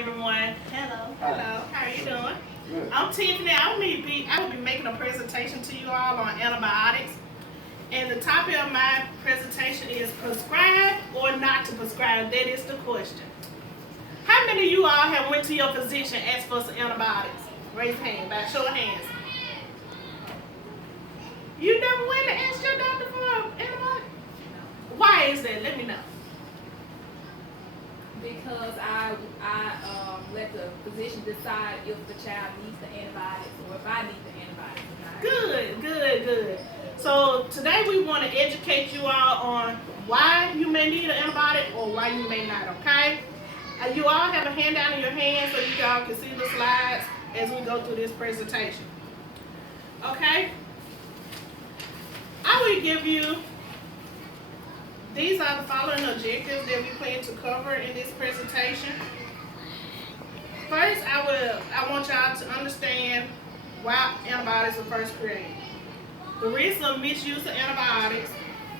everyone. Hello. Hello. How are you doing? Good. I'm Tiffany. I will be making a presentation to you all on antibiotics. And the topic of my presentation is prescribe or not to prescribe. That is the question. How many of you all have went to your physician and asked for some antibiotics? Raise your hand. By show of hands. You never went and asked your doctor for antibiotics? Why is that? Let me know. Because I let the physician decide if the child needs the antibiotics or if I need the antibiotics or not. Good. So today we want to educate you all on why you may need an antibiotic or why you may not, okay? You all have a handout in your hand so you all can see the slides as we go through this presentation. Okay? I will give you, these are the following objectives that we plan to cover in this presentation. First, I want y'all to understand why antibiotics were first created. The risks of misuse of antibiotics,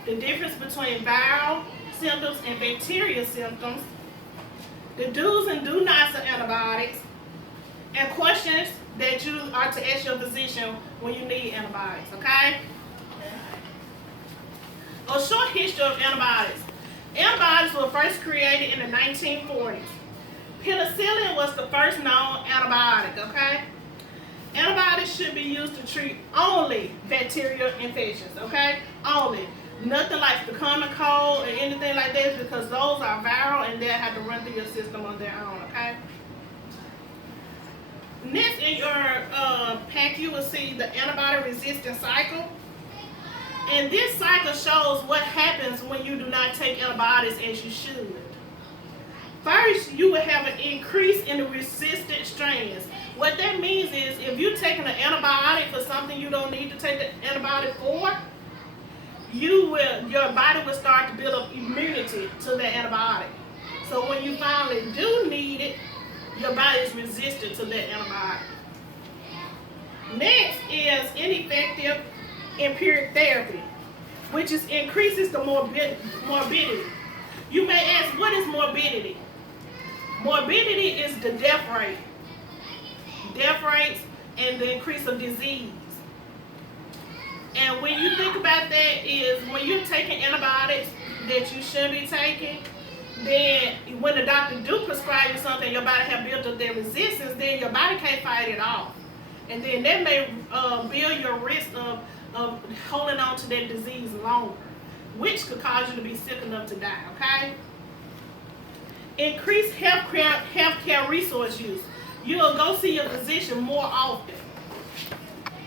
the difference between viral symptoms and bacterial symptoms, the do's and do nots of antibiotics, and questions that you are to ask your physician when you need antibiotics, okay? A short history of antibiotics. Antibiotics were first created in the 1940s. Penicillin was the first known antibiotic, okay? Antibiotics should be used to treat only bacterial infections, okay? Only. Nothing like the common cold or anything like that because those are viral and they'll have to run through your system on their own, okay? Next in your pack, you will see the antibiotic resistance cycle. And this cycle shows what happens when you do not take antibiotics as you should. First, you will have an increase in the resistant strains. What that means is if you're taking an antibiotic for something you don't need to take the antibiotic for, your body will start to build up immunity to the antibiotic. So when you finally do need it, your body is resistant to that antibiotic. Next is ineffective empiric therapy, which increases the morbidity. You may ask, what is morbidity? Morbidity is the death rate. Death rates and the increase of disease. And when you think about that is when you're taking antibiotics that you shouldn't be taking, then when the doctor do prescribe you something, your body have built up their resistance, then your body can't fight it off. And then that may build your risk of holding on to that disease longer, which could cause you to be sick enough to die, okay? Increase healthcare resource use. You'll go see your physician more often.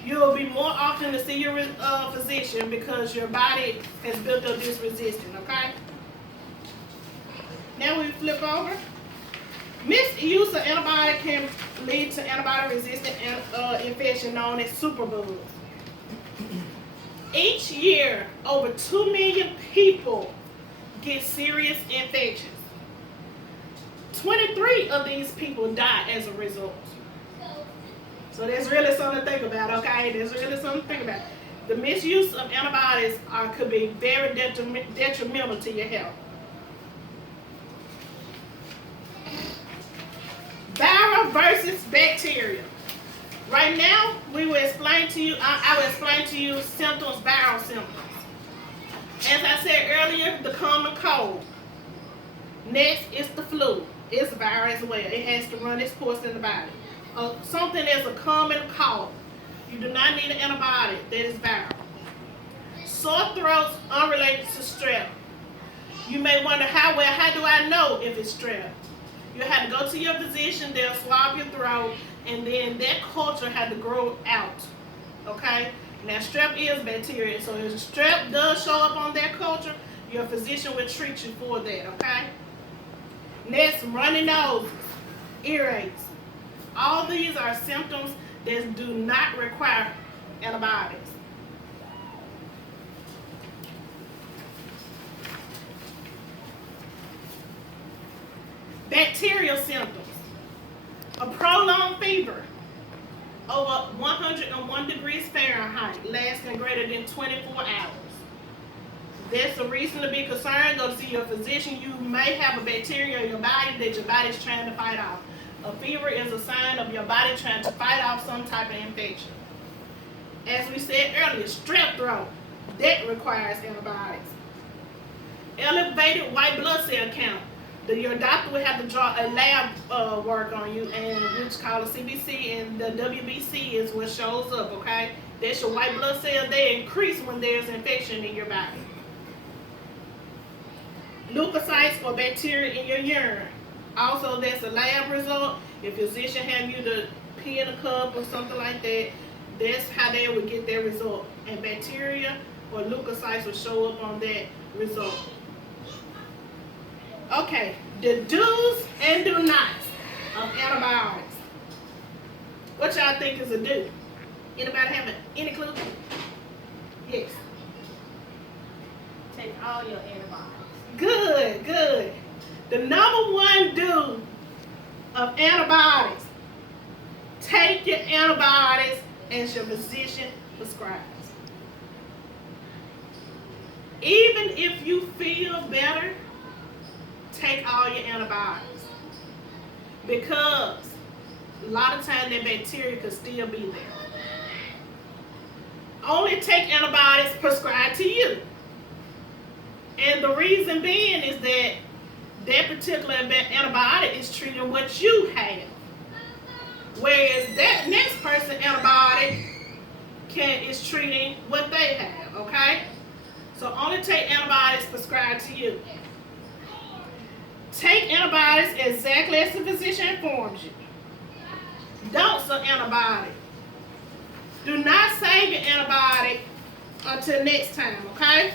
You'll be more often to see your physician because your body has built up this resistance, okay? Now we flip over. Misuse of antibiotic can lead to antibiotic-resistant infection known as superbugs. Each year, over 2 million people get serious infections. 23 of these people die as a result. So there's really something to think about, okay? There's really something to think about. The misuse of antibiotics could be very detrimental to your health. Viral versus bacteria. Right now, we will explain to you, I will explain to you symptoms, viral symptoms. As I said earlier, the common cold. Next is the flu. It's viral as well. It has to run its course in the body. Something that's a common cough. You do not need an antibiotic. That is viral. Sore throats unrelated to strep. You may wonder how do I know if it's strep? You have to go to your physician, they'll swab your throat, and then that culture had to grow out, okay? Now, strep is bacteria, so if strep does show up on that culture, your physician will treat you for that, okay? Next, runny noses, earaches. All these are symptoms that do not require antibiotics. Bacterial symptoms. A prolonged fever over 101 degrees Fahrenheit lasting greater than 24 hours. That's a reason to be concerned. Go to see your physician. You may have a bacteria in your body that your body's trying to fight off. A fever is a sign of your body trying to fight off some type of infection. As we said earlier, strep throat, that requires antibiotics. Elevated white blood cell count. Your doctor will have to draw a lab work on you, and which called a CBC, and the WBC is what shows up, okay? That's your white blood cell. They increase when there's infection in your body. Leukocytes or bacteria in your urine. Also, that's a lab result. If your physician have you to pee in a cup or something like that, that's how they would get their result. And bacteria or leukocytes will show up on that result. Okay, the do's and do nots of antibiotics. What y'all think is a do? Anybody have any clue? Yes. Take all your antibiotics. Good, good. The number one do of antibiotics, take your antibiotics as your physician prescribes. Even if you feel better, take all your antibiotics. Because a lot of times that bacteria could still be there. Only take antibiotics prescribed to you. And the reason being is that that particular antibiotic is treating what you have. Whereas that next person antibiotic is treating what they have, okay? So only take antibiotics prescribed to you. Take antibiotics exactly as the physician informs you. Dose of antibiotic. Do not save your antibiotic until next time, okay?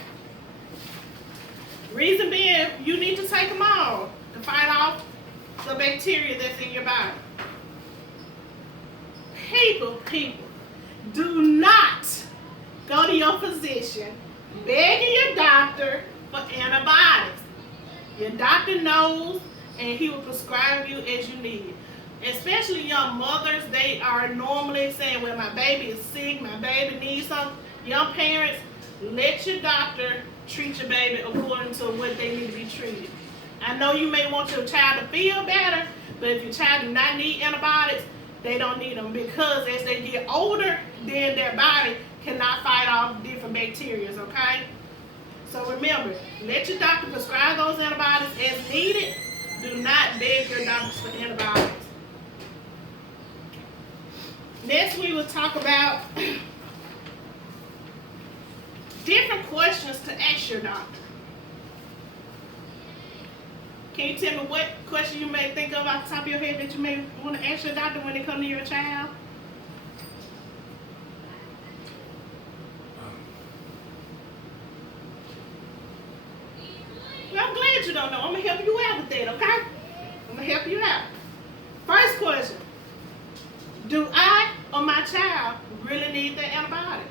Reason being, you need to take them all to fight off the bacteria that's in your body. People, do not go to your physician begging your doctor for antibiotics. Your doctor knows, and he will prescribe you as you need it. Especially young mothers, they are normally saying, well, my baby is sick, my baby needs something. Young parents, let your doctor treat your baby according to what they need to be treated. I know you may want your child to feel better, but if your child do not need antibiotics, they don't need them, because as they get older, then their body cannot fight off different bacteria, okay? So remember, let your doctor prescribe those antibiotics as needed. Do not beg your doctors for antibiotics. Next, we will talk about different questions to ask your doctor. Can you tell me what question you may think of off the top of your head that you may want to ask your doctor when it comes to your child? Well, I'm glad you don't know. I'm going to help you out with that, okay? I'm going to help you out. First question. Do I or my child really need that antibiotic?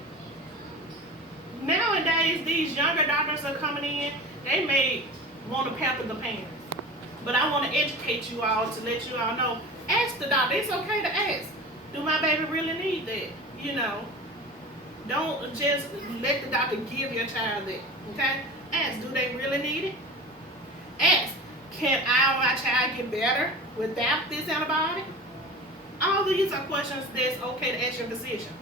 Nowadays, these younger doctors are coming in, they may want to pamper the parents. But I want to educate you all to let you all know, ask the doctor. It's okay to ask. Do my baby really need that? You know, don't just let the doctor give your child that, okay? Ask, do they really need it? Ask, can I or my child get better without this antibiotic? All these are questions that's okay to ask your physician.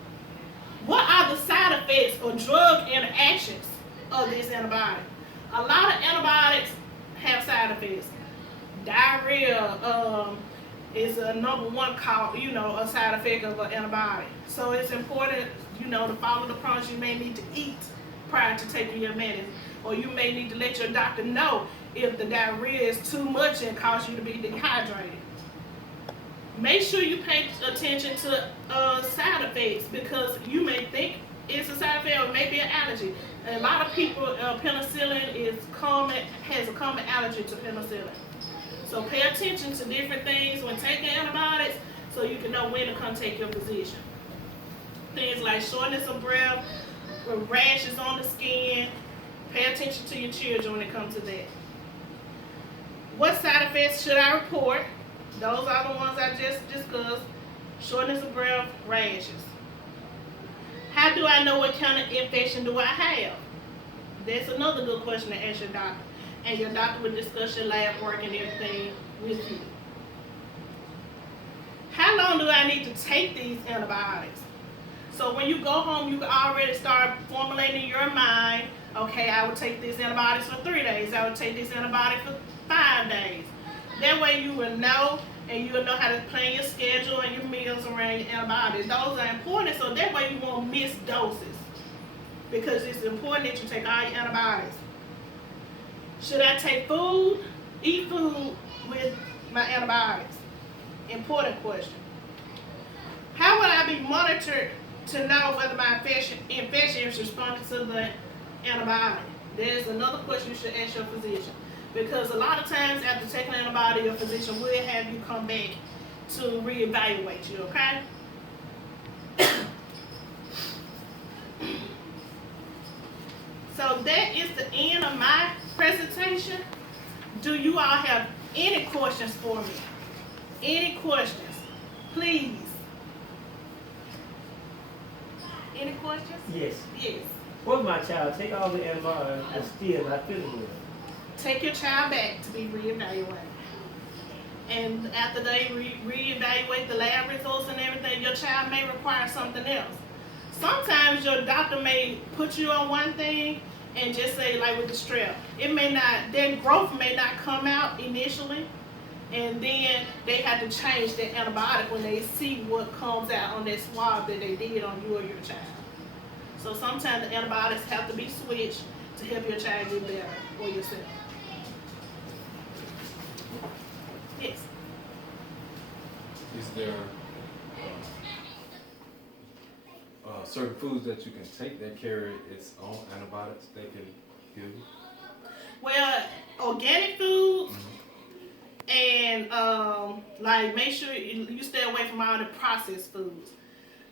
What are the side effects or drug interactions of this antibiotic? A lot of antibiotics have side effects. Diarrhea is a number one cause, a side effect of an antibiotic. So it's important, to follow the prompts. You may need to eat prior to taking your medicine, or you may need to let your doctor know if the diarrhea is too much and cause you to be dehydrated. Make sure you pay attention to side effects, because you may think it's a side effect or maybe an allergy. A lot of people, penicillin has a common allergy to penicillin. So pay attention to different things when taking antibiotics, so you can know when to come take your physician. Things like shortness of breath, rashes on the skin. Pay attention to your children when it comes to that. What side effects should I report? Those are the ones I just discussed. Shortness of breath, rashes. How do I know what kind of infection do I have? That's another good question to ask your doctor. And your doctor will discuss your lab work and everything with you. How long do I need to take these antibiotics? So when you go home, you can already start formulating in your mind, okay, I will take these antibiotics for 3 days. I will take this antibiotic for 5 days. That way you will know, and you will know how to plan your schedule and your meals around your antibiotics. Those are important, so that way you won't miss doses. Because it's important that you take all your antibiotics. Should I take food, eat food with my antibiotics? Important question. How would I be monitored to know whether my infection is responding to the antibiotic? There's another question you should ask your physician. Because a lot of times after taking an antibiotic, your physician will have you come back to reevaluate you, okay? So that is the end of my presentation. Do you all have any questions for me? Any questions? Please. Any questions? Yes. Yes. What if my child take all the antibiotics and still not feeling good? Take your child back to be reevaluated. And after they reevaluate the lab results and everything, your child may require something else. Sometimes your doctor may put you on one thing and just say, like with the strep, it may not, their growth may not come out initially, and then they have to change their antibiotic when they see what comes out on that swab that they did on you or your child. So sometimes the antibiotics have to be switched to help your child get better or yourself. Yes. Is there certain foods that you can take that carry its own antibiotics that can heal you? Well, organic food and like make sure you stay away from all the processed foods.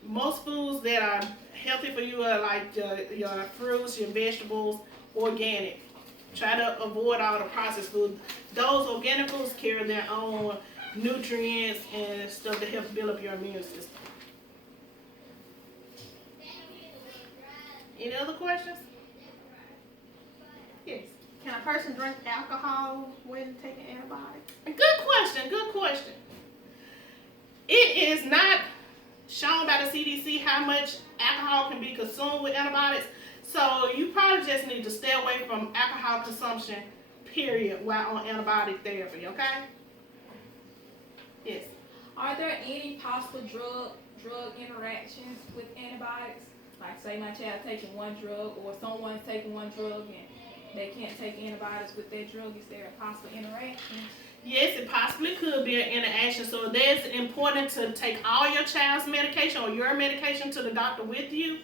Most foods that are healthy for you are like your fruits, your vegetables, organic. Try to avoid all the processed foods. Those organic foods carry their own nutrients and stuff to help build up your immune system. Any other questions? Yes. Can a person drink alcohol when taking antibiotics? Good question, good question. It is not shown by the CDC how much alcohol can be consumed with antibiotics, so you probably just need to stay away from alcohol consumption, period, while on antibiotic therapy, okay? Yes. Are there any possible drug interactions with antibiotics? Like say my child taking one drug or someone's taking one drug and they can't take antibiotics with that drug. Is there a possible interaction? Yes, it possibly could be an interaction. So that's important to take all your child's medication or your medication to the doctor with you,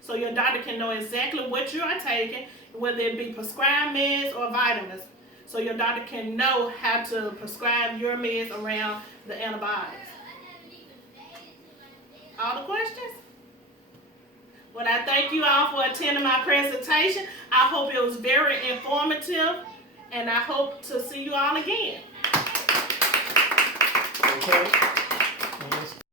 so your doctor can know exactly what you are taking, whether it be prescribed meds or vitamins. So your doctor can know how to prescribe your meds around the antibiotics. All the questions? Well, I thank you all for attending my presentation. I hope it was very informative, and I hope to see you all again. Okay.